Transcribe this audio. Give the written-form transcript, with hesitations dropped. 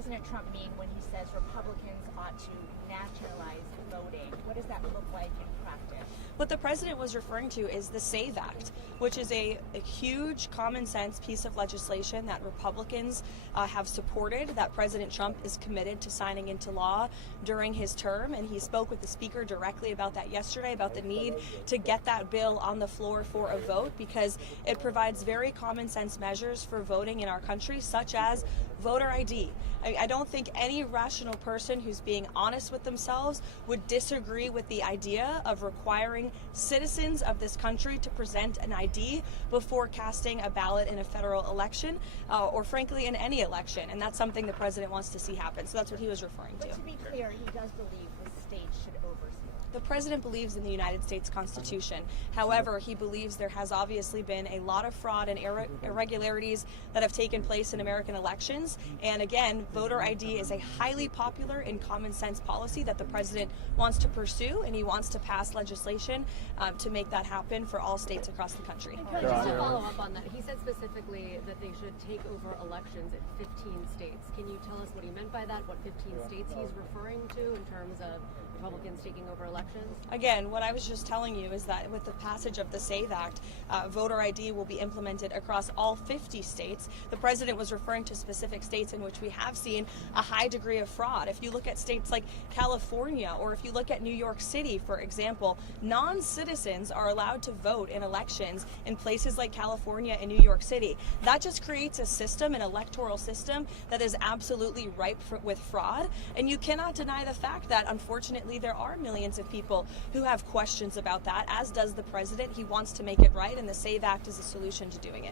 President Trump mean when he says Republicans ought to nationalize voting? What does that look like in practice? What the president was referring to is the SAVE Act, which is a huge common sense piece of legislation that Republicans have supported, that President Trump is committed to signing into law during his term. And he spoke with the speaker directly about that yesterday, about the need to get that bill on the floor for a vote, because it provides very common sense measures for voting in our country, such as voter ID. I don't think any rational person who's being honest with themselves would disagree with the idea of requiring citizens of this country to present an ID before casting a ballot in a federal election, or frankly in any election. And that's something the president wants to see happen. So that's what he was referring to. But to be clear, he does believe the states should oversee. The president believes in the United States Constitution. However, he believes there has obviously been a lot of fraud and irregularities that have taken place in American elections. And again, voter ID is a highly popular and common sense policy that the president wants to pursue, and he wants to pass legislation to make that happen for all states across the country. And just to follow up on that, he said specifically that they should take over elections in 15 states. Can you tell us what he meant by that? What 15 states he's referring to in terms of Republicans taking over elections? Again, what I was just telling you is that with the passage of the SAVE Act, voter ID will be implemented across all 50 states. The president was referring to specific states in which we have seen a high degree of fraud. If you look at states like California, or if you look at New York City, for example, non-citizens are allowed to vote in elections in places like California and New York City. That just creates a system, an electoral system, that is absolutely ripe with fraud. And you cannot deny the fact that, unfortunately, there are millions of people who have questions about that, as does the president. He wants to make it right, and the SAVE Act is a solution to doing it.